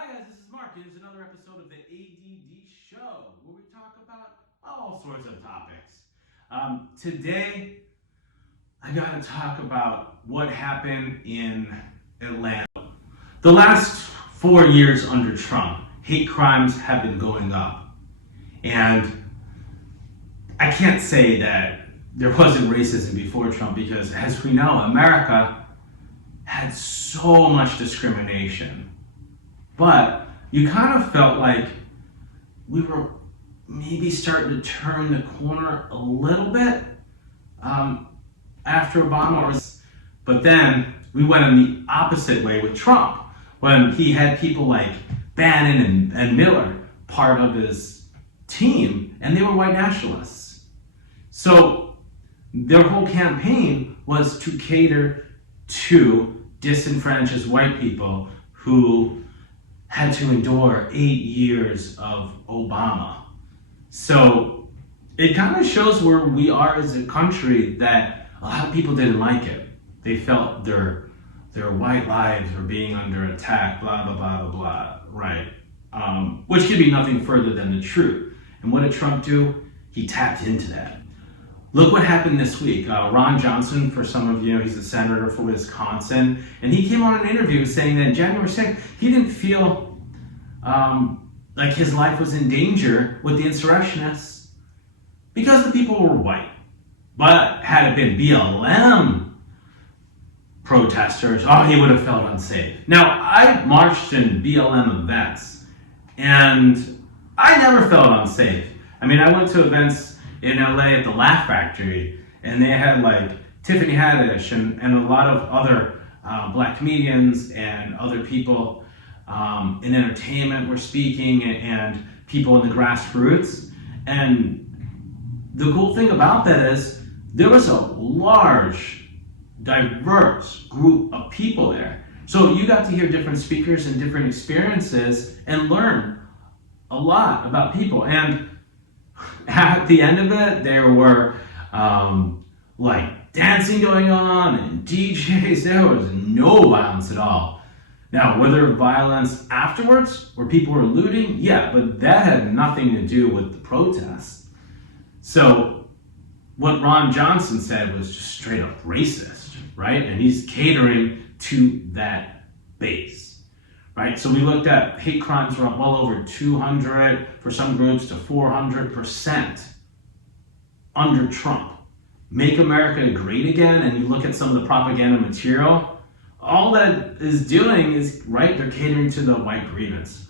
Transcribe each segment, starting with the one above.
Hi guys, this is Mark. Here's another episode of the ADD Show, where we talk about all sorts of topics. Today, I gotta talk about what happened in Atlanta. The last 4 years under Trump, hate crimes have been going up. And I can't say that there wasn't racism before Trump because, as we know, America had so much discrimination. But you kind of felt like we were maybe starting to turn the corner a little bit after Obama. But then we went in the opposite way with Trump, when he had people like Bannon and Miller part of his team, and they were white nationalists. So their whole campaign was to cater to disenfranchised white people who had to endure 8 years of Obama. So it kind of shows where we are as a country, that a lot of people didn't like it. They felt their white lives were being under attack, blah, blah, blah, blah, blah, right? Which could be nothing further than the truth. And what did Trump do? He tapped into that. Look what happened this week. Ron Johnson, for some of you, he's a senator for Wisconsin, and he came on an interview saying that January 2nd, he didn't feel like his life was in danger with the insurrectionists because the people were white. But had it been BLM protesters, he would have felt unsafe. Now, I marched in BLM events, and I never felt unsafe. I mean, I went to events in LA at the Laugh Factory, and they had like Tiffany Haddish and a lot of other black comedians and other people in entertainment were speaking, and people in the grassroots. And the cool thing about that is there was a large, diverse group of people there. So you got to hear different speakers and different experiences and learn a lot about people. And at the end of it, there were like dancing going on and DJs. There was no violence at all. Now, whether violence afterwards, where people were looting, yeah, but that had nothing to do with the protests. So what Ron Johnson said was just straight up racist, right? And he's catering to that base, right? So we looked at hate crimes were up well over 200, for some groups to 400% under Trump. Make America great again, and you look at some of the propaganda material, all that is doing is, right, they're catering to the white grievance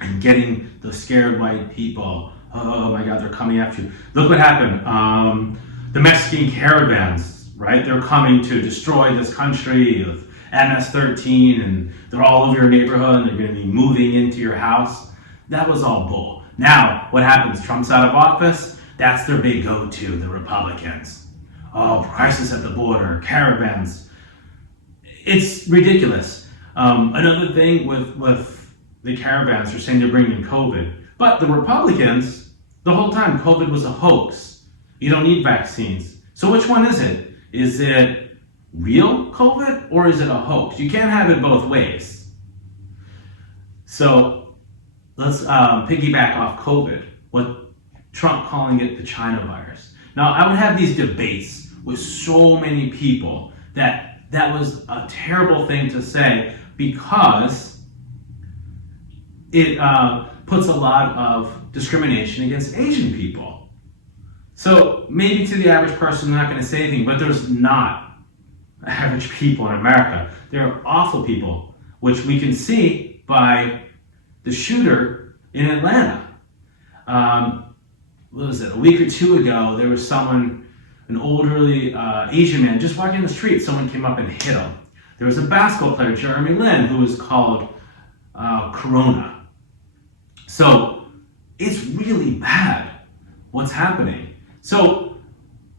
and getting the scared white people. Oh my God, they're coming after you. Look what happened. The Mexican caravans, right? They're coming to destroy this country of MS-13, and they're all over your neighborhood, and they're going to be moving into your house. That was all bull. Now, what happens? Trump's out of office. That's their big go-to, the Republicans. Oh, crisis at the border, caravans. It's ridiculous. Another thing with the caravans, they're saying they're bringing COVID. But the Republicans, the whole time, COVID was a hoax. You don't need vaccines. So which one is it? Is it real COVID or is it a hoax? You can't have it both ways. So let's piggyback off COVID, what Trump calling it the China virus. Now, I would have these debates with so many people that was a terrible thing to say, because it puts a lot of discrimination against Asian people. So maybe to the average person, they're not going to say anything, but there's not average people in America. There are awful people, which we can see by the shooter in Atlanta. What was it? A week or two ago, there was someone, an elderly Asian man, just walking the street. Someone came up and hit him. There was a basketball player, Jeremy Lin, who was called Corona. So it's really bad what's happening. So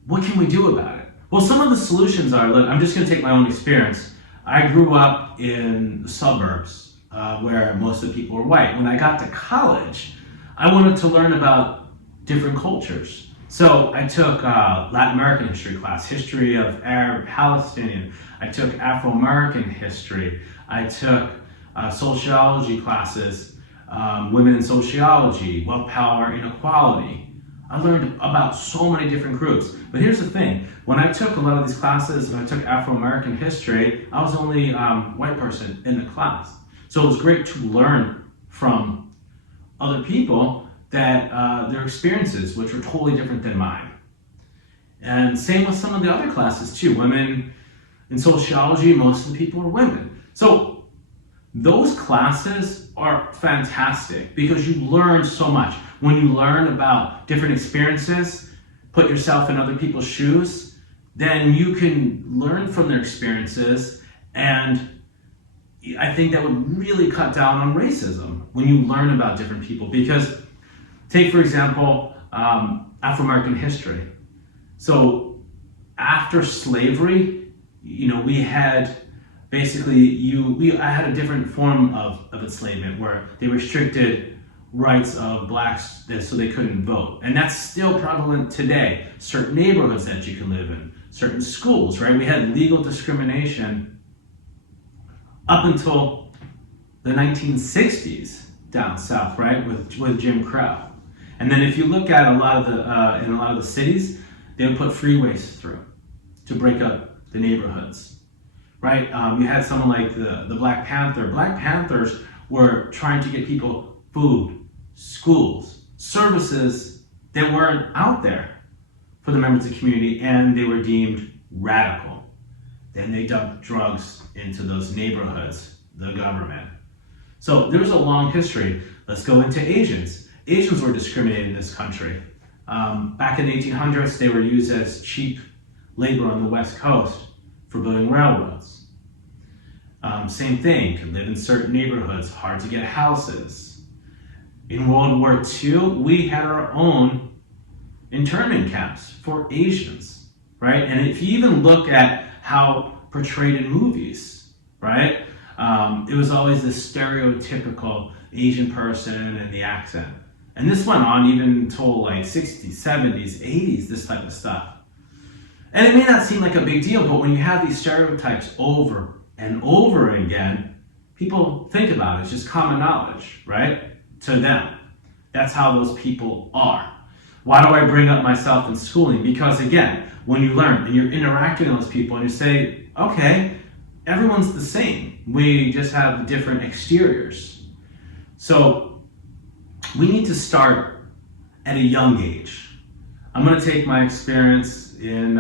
what can we do about it? Well, some of the solutions are, look, I'm just going to take my own experience. I grew up in the suburbs where most of the people were white. When I got to college, I wanted to learn about different cultures. So I took Latin American history class, history of Arab Palestinian. I took Afro-American history. I took sociology classes, women in sociology, wealth, power, inequality. I learned about so many different groups. But here's the thing, when I took a lot of these classes, when I took Afro-American history, I was the only white person in the class. So it was great to learn from other people that their experiences, which were totally different than mine. And same with some of the other classes too. Women in sociology, most of the people are women. So those classes are fantastic because you learn so much. When you learn about different experiences, put yourself in other people's shoes, then you can learn from their experiences, and I think that would really cut down on racism when you learn about different people. Because take, for example, Afro-American history. So after slavery, we had basically, I had a different form of enslavement where they restricted rights of blacks so they couldn't vote. And that's still prevalent today. Certain neighborhoods that you can live in, certain schools, right? We had legal discrimination up until the 1960s down south, right? With Jim Crow. And then if you look at in a lot of the cities, they would put freeways through to break up the neighborhoods, right? You had someone like the Black Panther. Black Panthers were trying to get people food, schools, services that weren't out there for the members of the community, and they were deemed radical. Then they dumped drugs into those neighborhoods, the government. So there's a long history. Let's go into Asians. Asians were discriminated in this country. Back in the 1800s, they were used as cheap labor on the West Coast for building railroads. Same thing, could live in certain neighborhoods, hard to get houses. In World War II, we had our own internment camps for Asians, right? And if you even look at how portrayed in movies, right? It was always this stereotypical Asian person and the accent. And this went on even until like 60s, 70s, 80s, this type of stuff. And it may not seem like a big deal, but when you have these stereotypes over and over again, people think about it. It's just common knowledge, right? To them. That's how those people are. Why do I bring up myself in schooling? Because again, when you learn and you're interacting with those people and you say, okay, everyone's the same. We just have different exteriors. So we need to start at a young age. I'm going to take my experience in,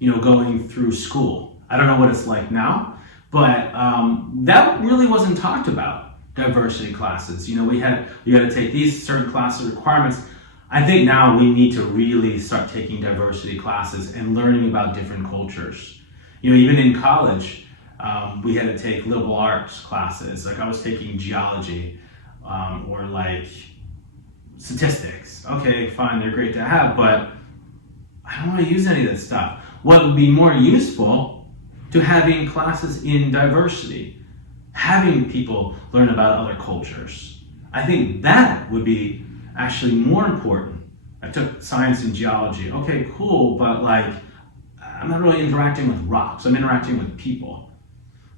going through school. I don't know what it's like now, but that really wasn't talked about. Diversity classes. You got to take these certain classes requirements. I think now we need to really start taking diversity classes and learning about different cultures. Even in college, we had to take liberal arts classes. Like I was taking geology or like statistics. Okay, fine, they're great to have, but I don't want to use any of that stuff. What would be more useful to having classes in diversity? Having people learn about other cultures. I think that would be actually more important. I took science and geology. Okay, cool, but I'm not really interacting with rocks. I'm interacting with people.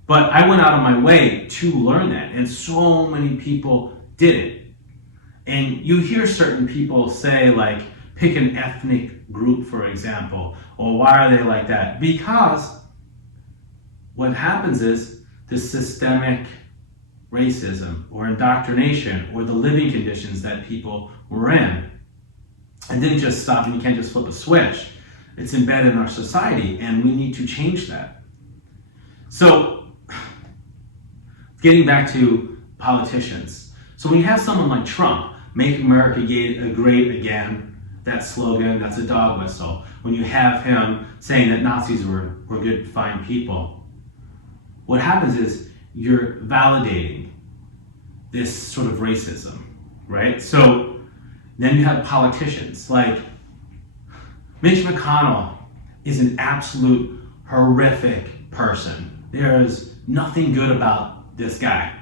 But I went out of my way to learn that, and so many people didn't. And you hear certain people say, pick an ethnic group, for example, or why are they like that? Because what happens is, the systemic racism or indoctrination or the living conditions that people were in. It didn't just stop, and you can't just flip a switch. It's embedded in our society, and we need to change that. So, getting back to politicians. So when you have someone like Trump, make America great again, that slogan, that's a dog whistle. When you have him saying that Nazis were good, fine people, what happens is you're validating this sort of racism, right? So then you have politicians like Mitch McConnell is an absolute horrific person. There's nothing good about this guy.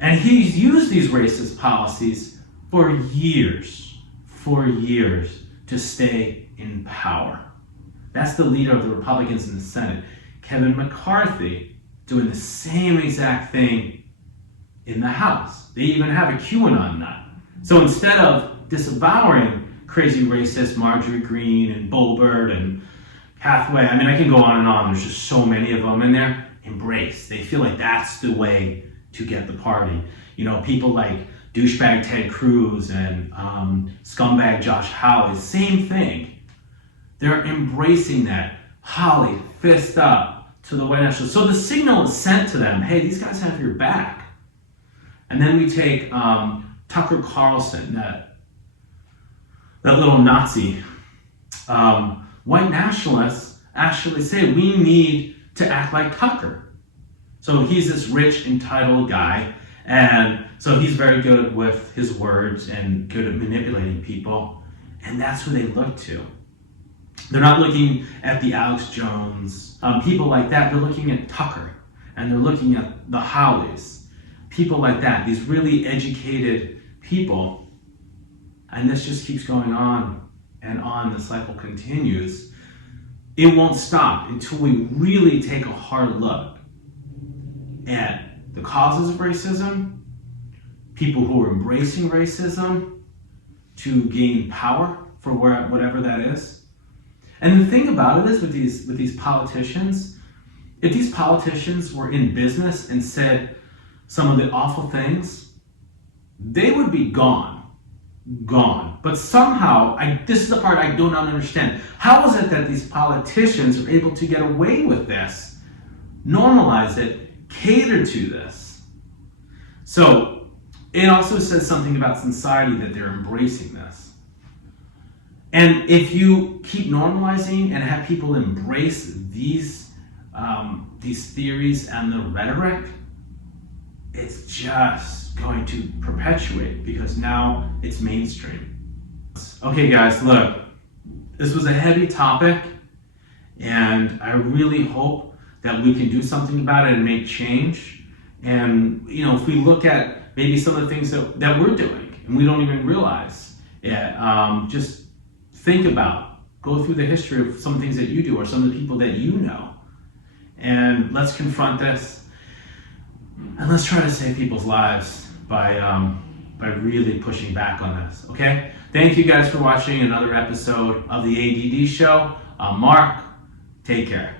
And he's used these racist policies for years to stay in power. That's the leader of the Republicans in the Senate. Kevin McCarthy doing the same exact thing in the House. They even have a QAnon nut. So instead of disavowing crazy racist Marjorie Greene and Boebert and Hathaway, I mean, I can go on and on. There's just so many of them in there. Embrace. They feel like that's the way to get the party. You know, people like douchebag Ted Cruz and scumbag Josh Hawley, same thing. They're embracing that. Hawley, fist up to the white nationalists. So the signal is sent to them, hey, these guys have your back. And then we take Tucker Carlson, that little Nazi. White nationalists actually say we need to act like Tucker. So he's this rich, entitled guy, and so he's very good with his words and good at manipulating people, and that's who they look to. They're not looking at the Alex Jones, people like that. They're looking at Tucker, and they're looking at the Howleys, people like that, these really educated people, and this just keeps going on and on. The cycle continues. It won't stop until we really take a hard look at the causes of racism, people who are embracing racism to gain power for whatever that is. And the thing about it is with these politicians, if these politicians were in business and said some of the awful things, they would be gone. But somehow, this is the part I do not understand. How is it that these politicians are able to get away with this, normalize it, cater to this? So it also says something about society that they're embracing this. And if you keep normalizing and have people embrace these theories and the rhetoric, it's just going to perpetuate because now it's mainstream. Okay guys, look, this was a heavy topic and I really hope that we can do something about it and make change. And you know, if we look at maybe some of the things that we're doing and we don't even realize it, just think about, go through the history of some things that you do or some of the people that you know, and let's confront this. And let's try to save people's lives by really pushing back on this, okay? Thank you guys for watching another episode of the ADD Show. I'm Mark. Take care.